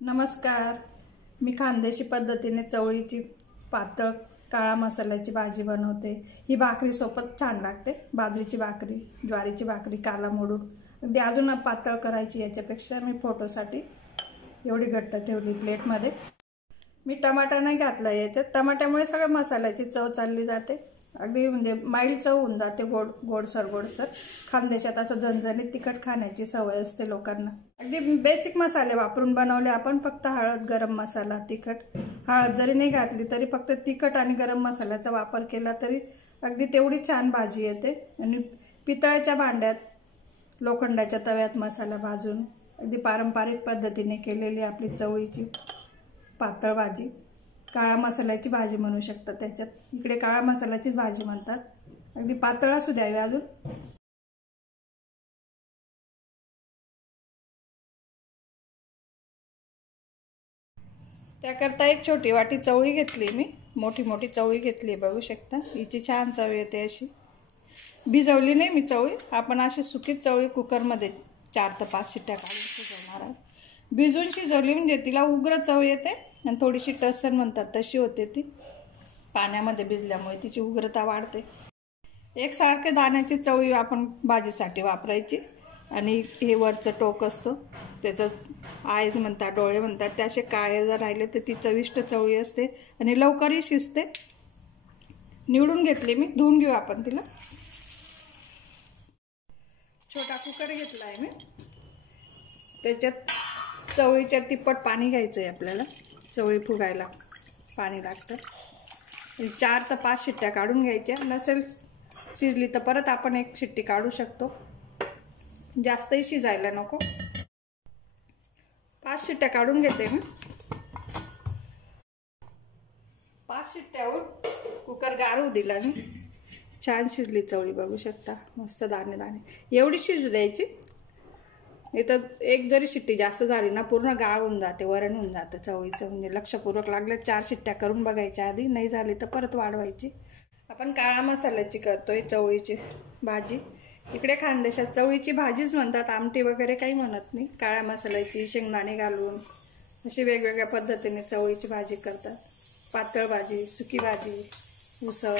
नमस्कार। मी खानदेशी पद्धतीने चवळीची पातळ काळा मसाल्याची भाजी बनवते। ही भाकरी सोबत छान लागते। बाजरीची भाकरी, ज्वारीची भाकरी काला मोडून अगदी अजून पातळ करायची। याच्यापेक्षा मी फोटोसाठी एवढी घट्ट ठेवली प्लेटमध्ये। मी टमाटा नाही घातला याच्यात, टमाट्यामुळे सगळ्या मसाल्याची चव चालली जाते। अगदी म्हणजे माईल चव होऊन जाते, गोडसर। खानदेशात असं झणझणीत तिखट खाण्याची सवय असते लोकांना। अगदी बेसिक मसाले वापरून बनवले आपण, फक्त हळद, गरम मसाला, तिखट। हळद जरी नाही घातली तरी फक्त तिखट आणि गरम मसाल्याचा वापर केला तरी अगदी तेवढी छान भाजी येते। आणि पितळाच्या भांड्यात, लोखंडाच्या तव्यात मसाला भाजून अगदी पारंपरिक पद्धतीने केलेली आपली चवळीची पातळ भाजी, काळा मसाल्याची भाजी म्हणू शकता। त्याच्यात इकडे काळा मसाल्याचीच भाजी म्हणतात। अगदी पातळ असू द्यावी अजून। त्याकरता एक छोटी वाटी चवळी घेतली मी, मोठी चवळी घेतली, बघू शकता। हिची छान चव येते अशी। भिजवली नाही मी चवळी, आपण अशी सुकीच चवळी कुकरमध्ये 4 ते 5 शिट्ट्या काढून शिजवणार आहोत। भिजून शिजवली म्हणजे तिला उग्र चव येते आणि थोडीशी टसन म्हणतात तशी होते ती। पाण्यामध्ये भिजल्यामुळे तिची उग्रता वाढते। एकसारखे दाण्याची चवळी आपण भाजीसाठी वापरायची। आणि हे वरचं टोक असतो त्याचं आयज म्हणतात, डोळे म्हणतात, ते असे काळे जर राहिले तर ती चविष्ट चवळी असते आणि लवकरही शिजते। निवडून घेतली मी, धुवून घेऊ आपण तिला। छोटा कुकर घेतला आहे मी, त्याच्यात चवळीच्या तिप्पट पाणी घ्यायचं आहे आपल्याला। चवळी फुगायला पाणी लागतं। 4 ते 5 शिट्ट्या काढून घ्यायच्या। नसेल शिजली तर परत आपण 1 शिट्टी काढू शकतो, जास्तही शिजायला नको। 5 शिट्ट्या काढून घेते मी। 5 शिट्ट्यावर कुकर गारू दिला मी। छान शिजली चवळी, बघू शकता, मस्त दाणे दाणे। एवढी शिजू द्यायची, नाही तर एक जरी शिट्टी जास्त झाली ना पूर्ण गाळ होऊन जाते, वरण होऊन जातं चवळीचं। म्हणजे लक्षपूर्वक लागले 4 शिट्ट्या करून बघायच्या आधी, नाही झाली तर परत वाढवायची। आपण काळा मसाल्याची करतोय चवळीची भाजी। इकडे खानदेशात चवळीची भाजीच म्हणतात, आमटी वगैरे काही म्हणत नाही। काळ्या मसाल्याची, शेंगदाणे घालून अशी वेगवेगळ्या पद्धतीने चवळीची भाजी करतात। पातळ भाजी, सुकी भाजी, उसळ।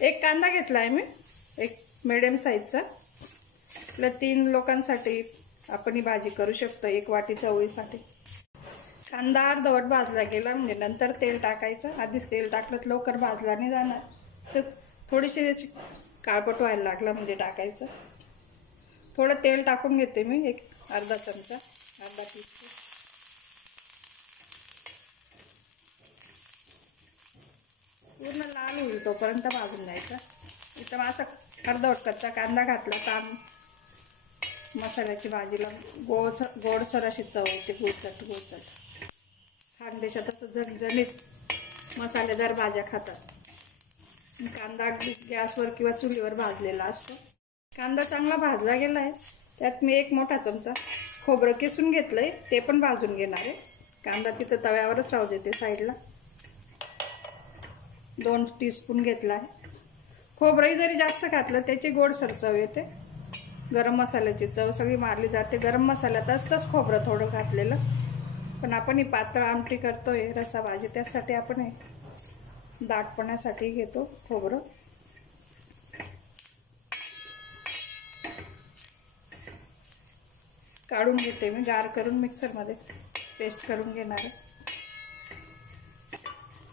एक कांदा घेतला आहे मी, एक मीडियम साईजचा। आपल्या 3 लोकांसाठी आपण ही भाजी करू शकतो, 1 वाटी चवळीसाठी। कांदा अर्धवट भाजला गेला म्हणजे नंतर तेल टाकायचं। आधीच तेल टाकलं तर लवकर भाजला नाही जाणार। थोडीशी त्याची काळपट व्हायला लागला म्हणजे टाकायचं। थोडं तेल टाकून घेते मी, एक अर्धा चमचा, अर्धा टीस्पून। पूर्ण लाल होईल तोपर्यंत भाजून घ्यायचा। इथं असं अर्धवट कच्चा कांदा घातला तर मसाल्याची भाजीला गोडसर अशी चव येते, गुळचट। खानदेशात असं झणझणीत मसालेदार भाज्या खातात। कांदा गॅसवर किंवा चुलीवर भाजलेला असतो। कांदा चांगला भाजला गेला आहे, त्यात मी 1 मोठा चमचा खोबरं किसून घेतलंय, ते पण भाजून घेणार आहे। कांदा तिथं तव्यावरच राहू देते साईडला। 2 टीस्पून घेतला आहे। खोबरंही जरी जास्त घातलं त्याची गोडसर चव येते। गरम मसाल्याची चव सगळी मारली जाते। गरम मसाल्यात असतंच खोबरं थोडं घातलेलं, पण आपण ही पातळ आमटी करतोय, रसा भाजी, त्यासाठी आपण हे दाटपणासाठी घेतो खोबरं। काढून घेते मी, गार करून मिक्सरमध्ये पेस्ट करून घेणार आहे।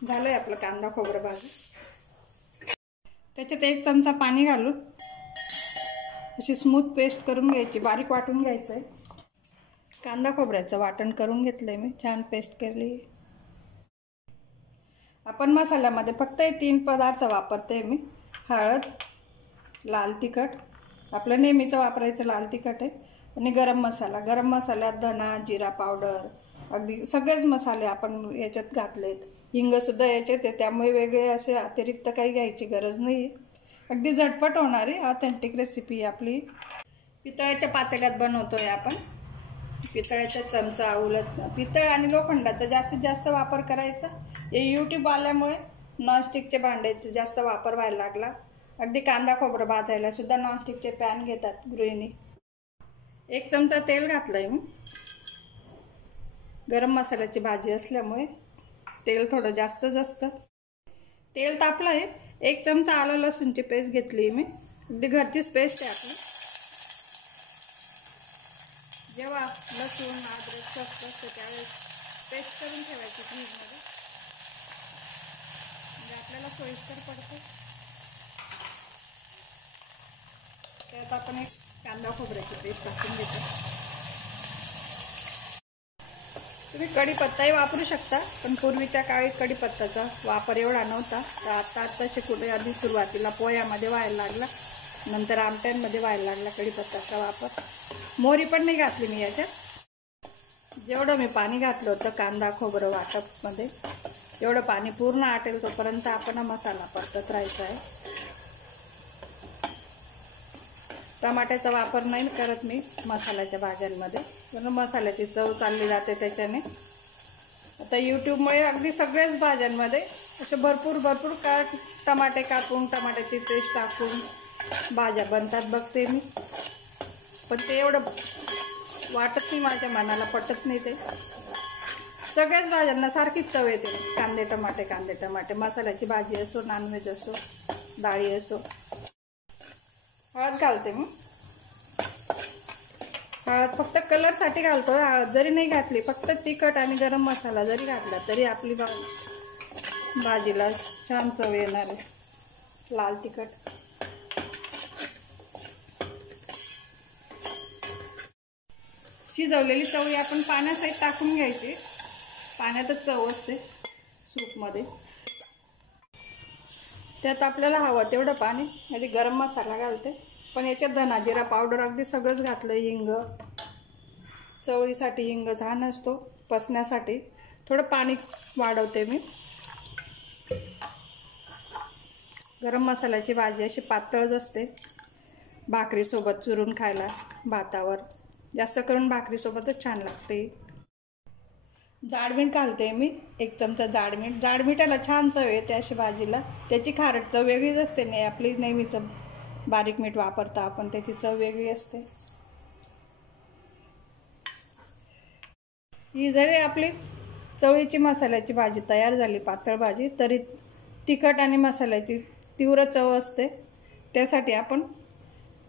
झालंय आपलं कांदा खोबरं भाजी। त्याच्यात 1 चमचा पाणी घालून अशी स्मूथ पेस्ट करून घ्यायची, बारीक वाटून घ्यायचं आहे। कांदा खोबऱ्याचं वाटण करून घेतलंय मी, छान पेस्ट केली। आपण मसाल्यामध्ये फक्त हे 3 पदार्थ वापरते मी। हळद, लाल तिखट, आपलं नेहमीचं वापरायचं लाल तिखट आहे, आणि गरम मसाला। गरम मसाल्यात धना, जिरा पावडर, अगदी सगळेच मसाले आपण याच्यात घातलेत। हिंगसुद्धा याच्यात आहे, त्यामुळे वेगळे असे अतिरिक्त काही घ्यायची गरज नाही। अगदी झटपट होणारी ऑथेंटिक रेसिपी आपली। पितळाच्या पातेल्यात बनवतोय आपण। पितळाचा चमचा, उलट पितळ आणि लोखंडाचा जास्तीत जास्त वापर करायचा। हे यूट्यूब आल्यामुळे नॉनस्टिकचे भांड्याचा जास्त वापर व्हायला लागला। अगदी कांदा खोबरं भाजायला सुद्धा नॉनस्टिकचे पॅन घेतात गृहिणी। 1 चमचा तेल घातलंय मी। गरम मसाल्याची भाजी असल्यामुळे तेल थोडं जास्तच असतं। तेल तापलंय। 1 चमचा आलं लसूणची पेस्ट घेतली मी, अगदी घरचीच पेस्ट आहे आपली। जेव्हा लसूण अद्रक स्वस्त असतं त्यावेळेस पेस्ट करून ठेवायची फ्रीजमध्ये, म्हणजे आपल्याला सोयीस्कर पडते। त्यात आपण एक कांदा खोबऱ्याची पेस्ट टाकून घेतो। तुम्ही कढीपत्ताही वापरू शकता, पण पूर्वीच्या काळी कढीपत्त्याचा वापर एवढा नव्हता, तर आता कुठे आधी सुरुवातीला पोह्यामध्ये व्हायला लागला, नंतर आमट्यांमध्ये व्हायला लागला कढीपत्त्याचा वापर। मोहरी पण नाही घातली मी याच्यात। जेवढं मी पाणी घातलं होतं कांदा खोबरं वाटपमध्ये, एवढं पाणी पूर्ण आटेल तोपर्यंत आपण मसाला परतत राहायचा आहे। टमाट्याचा वापर नाही करत मी मसाल्याच्या भाज्यांमध्ये, कारण मसाल्याची चव चालली जाते त्याच्याने। आता यूट्यूबमुळे अगदी सगळ्याच भाज्यांमध्ये असे भरपूर टमाटे कापून टमाट्याची पेस्ट टाकून भाज्या बनतात बघते मी, पण ते एवढं वाटत नाही, माझ्या मनाला पटत नाही ते। सगळ्याच भाज्यांना सारखीच चव येते, कांदे टमाटे मसाल्याची भाजी असो, नॉनव्हेज असो, डाळी असो। हळद घालते मी। हळद फक्त कलरसाठी घालतो, हळद जरी नाही घातली, फक्त तिखट आणि गरम मसाला जरी घातला तरी आपली भाजीला छान चव येणार आहे। लाल तिखट शिजवलेली चवळी आपण पाण्यासहित टाकून घ्यायची, पाण्यातच चव असते सूपमध्ये। त्यात आपल्याला हवं तेवढं पाणी, म्हणजे गरम मसाला घालते, पण याच्यात धना जिरा पावडर अगदी सगळंच घातलं। हिंग, चवळीसाठी हिंग छान असतो, पचण्यासाठी थोडं पाणी वाढवते मी। गरम मसाल्याची भाजी अशी पातळच असते, भाकरीसोबत चुरून खायला, भातावर जास्त करून भाकरीसोबतच छान लागते। जाड मीठ घालते मी, 1 चमचा जाड मीठ। जाड मिठाला छान चव येते अशी भाजीला, त्याची खारट चव वेगळीच असते। नाही आपली नेहमीचं बारीक मीठ वापरता आपण, त्याची चव वेगळी असते। ही जरी आपली चवळीची मसाल्याची भाजी तयार झाली, पातळ भाजी, तरी तिखट आणि मसाल्याची तीव्र चव असते। त्यासाठी आपण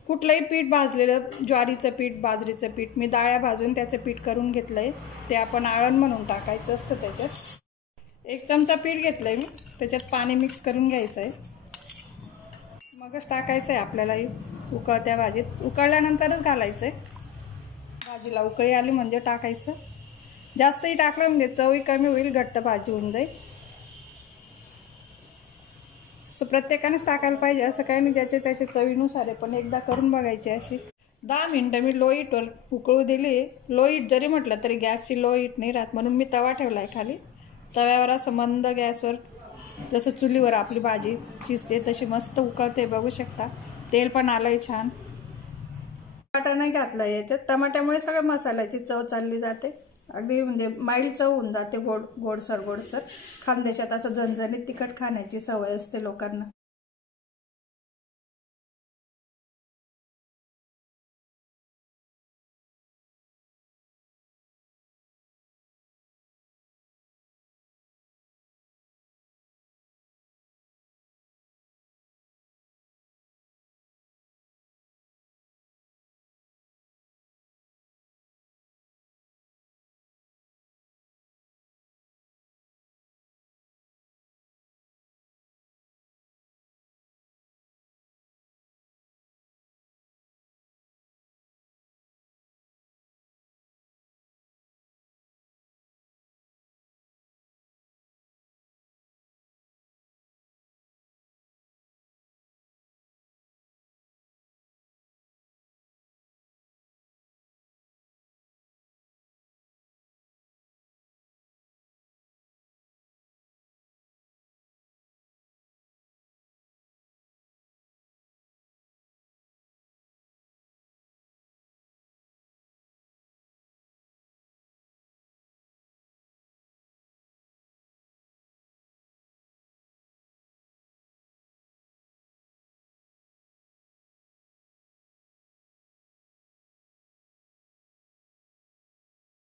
कुठलंही पीठ भाजलेलं, ज्वारीचं पीठ, बाजरीचं पीठ, मी डाळ्या भाजून त्याचं पीठ करून घेतलंय, ते आपण आळण म्हणून टाकायचं असतं त्याच्यात। 1 चमचा पीठ घेतलंय मी, त्याच्यात पाणी मिक्स करून घ्यायचं आहे, मगच टाकायचं आहे आपल्याला। उकळत्या भाजीत उकळल्यानंतरच घालायचं आहे, भाजीला उकळी आली म्हणजे टाकायचं। जास्तही टाकलं म्हणजे चवही कमी होईल, घट्ट भाजी होऊन जाईल। असं प्रत्येकानेच टाकायला पाहिजे असं काही नाही, ज्याच्या त्याच्या चवीनुसार आहे, पण एकदा करून बघायची अशी। 10 मिनिटं मी लो हीटवर उकळू दिली। लो हीट जरी म्हटलं तरी गॅसची लो हीट नाही राहत, म्हणून मी तवा ठेवला आहे खाली। तव्यावर असं मंद गॅसवर, जसं चुलीवर आपली भाजी शिजते तशी मस्त उकळते, बघू शकता। तेल पण आलंय छान। टमाटा नाही घातला याच्यात, टमाट्यामुळे सगळ्या मसाल्याची चव चालली जाते, अगदी म्हणजे माईल्ड चव होऊन जाते, गोडसर। खानदेशात असं झणझणीत तिखट खाण्याची सवय असते लोकांना।